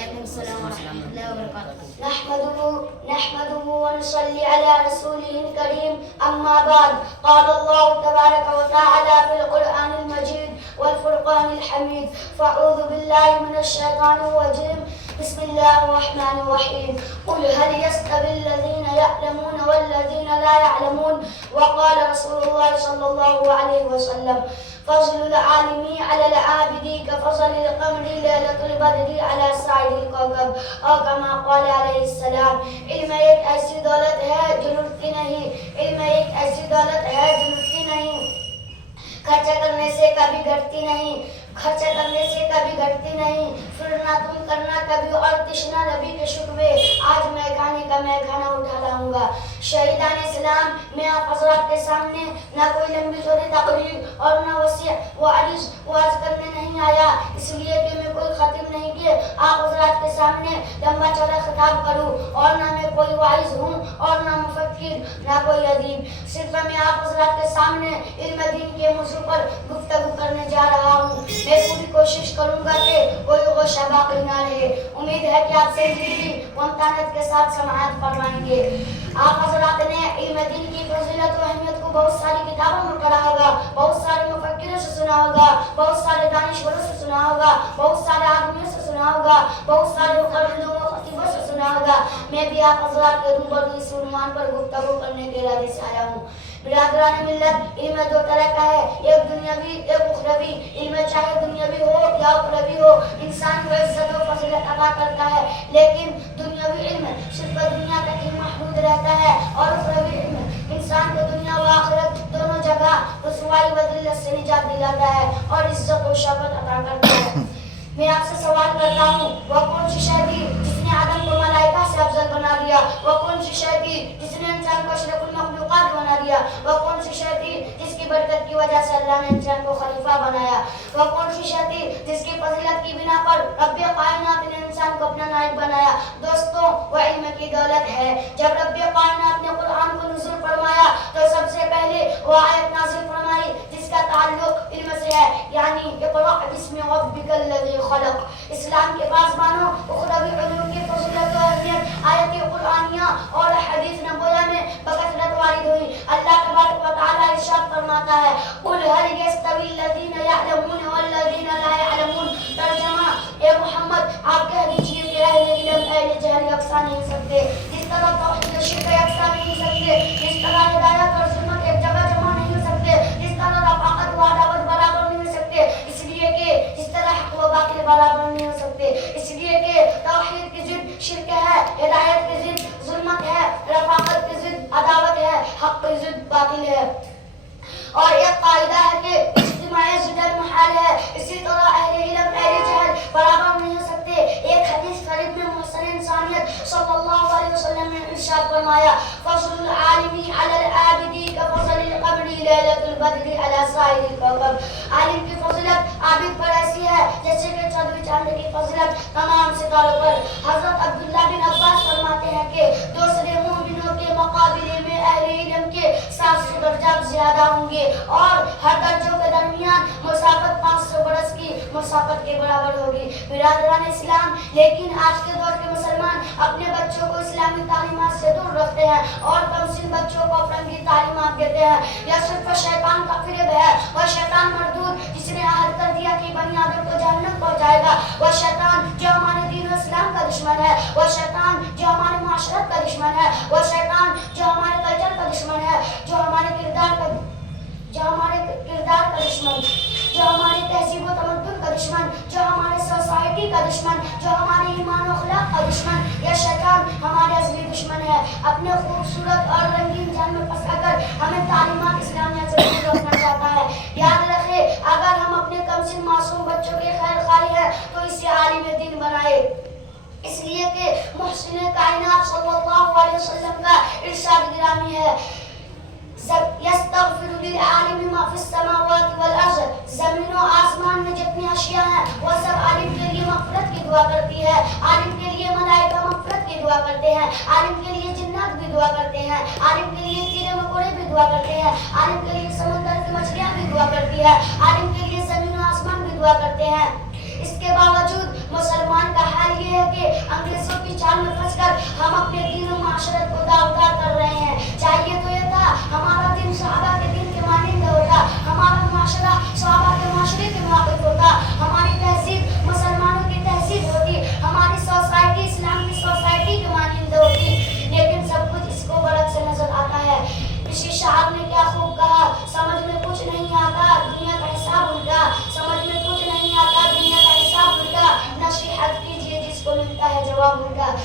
وعلیکم السلام ورحمۃ اللہ وبرکاتہ۔ نحمده ونصلي على رسوله الكريم أما بعد قال الله تبارك وتعالى في القرآن المجيد والفرقان الحميد فأعوذ بالله من الشيطان الرجيم بسم الله الرحمن الرحيم قل هل يستوي الذين يعلمون والذين لا يعلمون وقال رسول الله صلى الله عليه وسلم فضل العالم على العابد كفضل القمر ليلة البدر على سائر الكوكب اور كما قال علیہ السلام علم ایک ایسی دولت ہے جو لٹتی نہیں، علم ایک ایسی دولت ہے جو لٹتی نہیں، خرچہ کرنے سے کبھی گھٹتی نہیں، خرچہ کرنے سے کبھی گھٹتی نہیں، پھرنا تم کرنا کبھی اور تشنا نبی کے شکوے آج میں کھانے کا میں کھانا اٹھا لاؤں گا۔ شہیدان اسلام میں آپ حضرات کے سامنے نہ کوئی لمبی چوڑی تقریر اور نہ وسیع و عریض واز کرنے نہیں آیا، اس لیے کہ میں کوئی خطیب نہیں کہ آپ حضرات کے سامنے لمبا چوڑا خطاب کروں، اور نہ میں کوئی واعظ ہوں اور نہ مفکر نہ کوئی ادیب، صرف میں آپ حضرات کے سامنے علم دین کے موضوع پر گفتگو کرنے جا رہا ہوں۔ میں پوری کوشش کروں گا کہ کوئی غشہ باقی نہ رہے، امید ہے کہ آپ سے دلی و امتحانات کے ساتھ سماعت فرمائیں گے۔ آپ حضرات نے علم دین کی فضیلت و اہمیت کو بہت ساری کتابوں میں پڑھا ہوگا، بہت سارے مفکروں سے سنا ہوگا، بہت سارے دانشوروں سے سنا ہوگا، بہت سارے آدمیوں سے سنا ہوگا، بہت سارے مقرروں و خطیبوں سے سنا ہوگا۔ میں بھی آپ حضرات کے روبرو اس عنوان پر گفتگو کرنے کے ارادے سے آیا ہوں۔ برادران ملت، علم دو طرح کا ہے، ایک دنیاوی ایک اخروی۔ علم چاہے دنیاوی ہو یا اخروی ہو انسان کو عزت و فضیلت عطا کرتا ہے، لیکن دنیاوی علم صرف دنیا تک ہی محدود رہتا ہے، اور اخروی علم انسان کو دنیا و آخرت دونوں جگہ رسوائی و ذلت سے نجات دلاتا ہے اور عزت و شرف عطا کرتا ہے۔ میں آپ سے سوال کرتا ہوں، وہ کون سی شے تھی جس نے آدم کو ملائکہ سے افضل بنا دیا؟ وہ کون سی شے تھی جس نے انسان کو اشرف المخلوقات بنا دیا؟ وہ کون سی شے تھی جس کی برکت کی وجہ سے اللہ نے انسان کو خلیفہ بنایا؟ وہ کون سی شے تھی جس کی فضیلت کی بنا پر رب کائنات نے انسان کو اپنا نائب بنایا؟ دوستوں، وہ علم کی دولت ہے۔ جب رب کائنات نے قرآن کو نزول فرمایا تو سب سے پہلے وہ آیت نازل فرمائی جس کا تعلق علم سے ہے، یعنی اقرأ بسم ربک الذی خلق۔ اسلام کے پاسبانوں، اخروی علوم کی فضیلت و اہمیت آیت قرآنیہ اور حدیث نبویہ میں بکثرت وارد ہوئی۔ اللہ تبارک و تعالی ارشاد فرماتا ہے، قل هل يستوي الذين يعلمون والذين لا يعلمون۔ ترجمہ، اے محمد آپ کہہ دیجیے کہ اہل علم اہل جہل یکساں نہیں سکتے، جس طرح توحید و شرک یکساں نہیں سکتے، جس طرح ہدایت اور ظلمت ایک جگہ جمع نہیں ہو سکتے، جس طرح رفاقت و عداوت برابر نہیں ہو سکتے، اس لیے کہ جس طرح حق و باطل برابر نہیں ہو سکتے، اس لیے کہ توحید کی ضد شرک ہے، ہدایت کی ضد ظلمت ہے، رفاقت کی ضد عداوت ہے، حق کی ضد باطل ہے۔ اور ایک قاعدہ ہے کہ اجتماع ضد محال ہے، اسی طرح اہل علم اہل جہل برابر نہیں ہو سکتے۔ ایک حدیث شریف میں محسن انسانیت صلی اللہ علیہ وسلم نے ارشاد فرمایا، فضل العالم علی العابد کفضل القمر لیلۃ البدر علی سائر الکوكب۔ عالم کی فضیلت عابد پر ایسی ہے جیسے کہ چودھویں چاند کی فضیلت تمام ستاروں پر۔ حضرت عبداللہ بن عباس فرماتے ہیں کہ دوسرے مومنوں کے مقابلے میں اہل علم کے 700 درجات زیادہ ہوں گے، اور ہر درجوں کے درمیان مسافت 500 برس کی مسافت کے برابر ہوگی۔ برادران اسلام، لیکن آج کے دور کے مسلمان اپنے بچوں کو اسلامی تعلیمات سے دور رکھتے ہیں اور کم سن بچوں کو فرنگی تعلیمات دیتے ہیں۔ یہ صرف شیطان کا فریب ہے۔ وہ شیطان مردود جس نے عہد کر دیا کہ بنی آدم کو جہنم پہنچائے گا، وہ شیطان جو ہمارے دین و اسلام کا دشمن ہے، وہ شیطان جو ہمارے معاشرت کا دشمن ہے، وہ شیطان جو ہمارے کلچر کا دشمن ہے، جو ہمارے کردار کا دشمن، جو ہماری تہذیب و تمدن کا دشمن، جو ہمارے سوسائٹی کا دشمن، جو ہمارے ایمان و اخلاق کا دشمن، یہ شیطان ہمارے اصلی دشمن ہے۔ اپنے خوبصورت اور رنگین جان میں پھنسا کر ہمیں تعلیمات اسلامیہ سے دور رکھنا چاہتا ہے۔ یاد رکھے، اگر ہم اپنے کم سن معصوم بچوں کے خیر خواہی ہیں تو اسے عالم دین بنائے، اس لیے کہ محسن کائنات صلی اللہ علیہ وسلم کا ارشاد گرامی ہے، یستغفر للعالم ما فی السماوات والارض۔ زمین و آسمان میں جتنی اشیاء ہیں وہ سب عالم کے لیے مغفرت کی دعا کرتی ہے، عالم کے لیے ملائکہ مغفرت کی دعا کرتے ہیں، عالم کے لیے جنات بھی دعا کرتے ہیں، عالم کے لیے کیڑے مکوڑے بھی دعا کرتے ہیں، عالم کے لیے سمندر کی مچھلیاں بھی دعا کرتی ہے، عالم کے لیے زمین و آسمان بھی دعا کرتے ہیں۔ اس کے باوجود مسلمان کا حال یہ ہے کہ انگریزوں کی چال میں پھنس کر ہم اپنے دین و معاشرت کو داغدار کر رہے ہیں. چاہیے تو یہ تھا ہمارا دین صحابہ کے دین کے